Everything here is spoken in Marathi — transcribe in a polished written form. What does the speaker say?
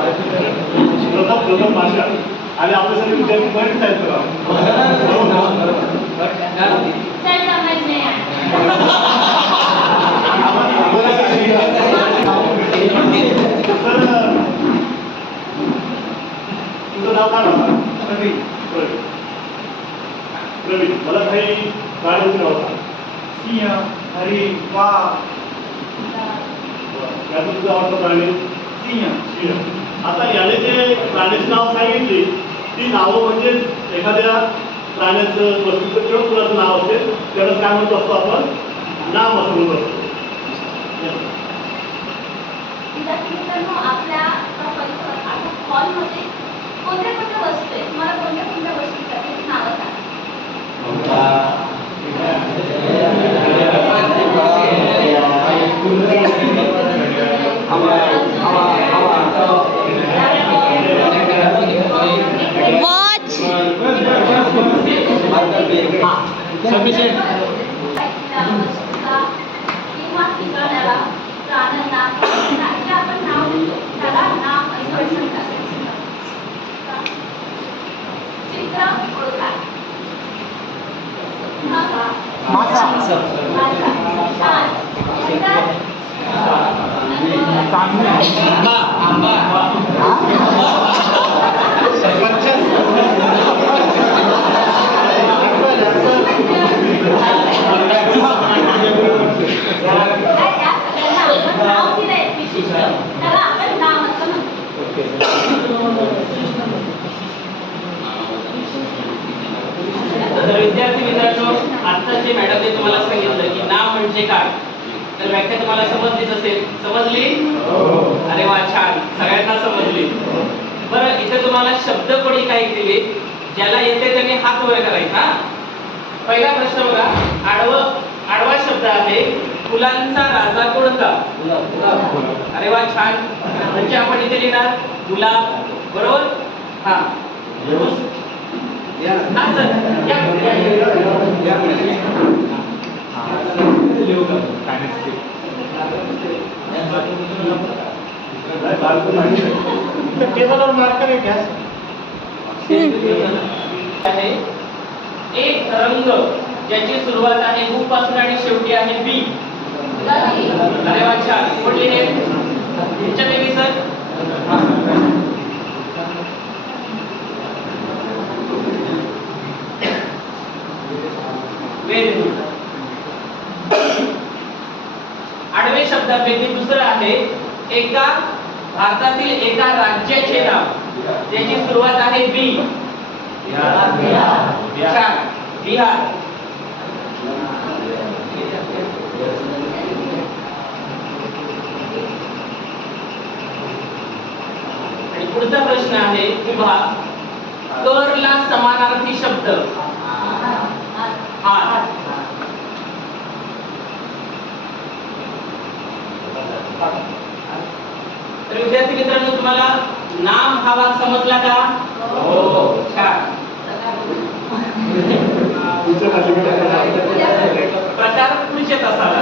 प्रथम भाषा आणि आपले सगळे विद्यार्थी पॉईंट आहेत बघा. तुझं नाव काय होतं? प्रवीण. मला काही प्राण्यांची नाव सांग. सिंह, हरिण, वाघ. याचं तुझं आवडतं प्राणी? सिंह. सिंह. आता याने जे प्राण्याची नाव सांगितली ती नावं म्हणजे एखाद्या प्राण्याचं वस्तूचं किंवा कुणाचं नाव असेल त्याला काय म्हणतो असतो आपण? नाम असं म्हणत असतो. आपल्या हॉलमध्ये कोणत्या कोणत्या वस्तू आहेत? मला कोणत्या कोणत्या वस्तूची नावं सांगा. विद्यार्थी मित्रांनो, आता जे मॅडमने तुम्हाला सांगितलं की नाम म्हणजे काय, तर व्याख्या तुम्हाला समजलीच असेल. समजली? अरे वा, छान, सगळ्यांना समजली. बरं, इथे तुम्हाला शब्द कोणी काही दिले, ज्याला येते त्यांनी हात वर करायचा. पहिला प्रश्न बघा, आडवा शब्द आहे, फुलांचा राजा कोणता? अरे वा, छान. म्हणजे आपण इथे लिहिणार गुलाब, बरोबर? हा सर, टेबलवर मार्कर आहे. एक रंग ज्याची सुरुवात आहे उ पासून आणि शेवटी आहे बी. अरे वा, छान. कुठले हे त्याच्यापैकी सर? आडवे शब्दापैकी दुसरं आहे एका भारतातील एका राज्याचे नाव ज्याची सुरुवात आहे बी. बिहार. आणि पुढचा प्रश्न आहे विभाग. करला समानार्थी शब्द हात. तर विद्यार्थी मित्रांनो, तुम्हाला नाम हा भाग समजला का? हो, छान. प्रकार पुढचे तासाला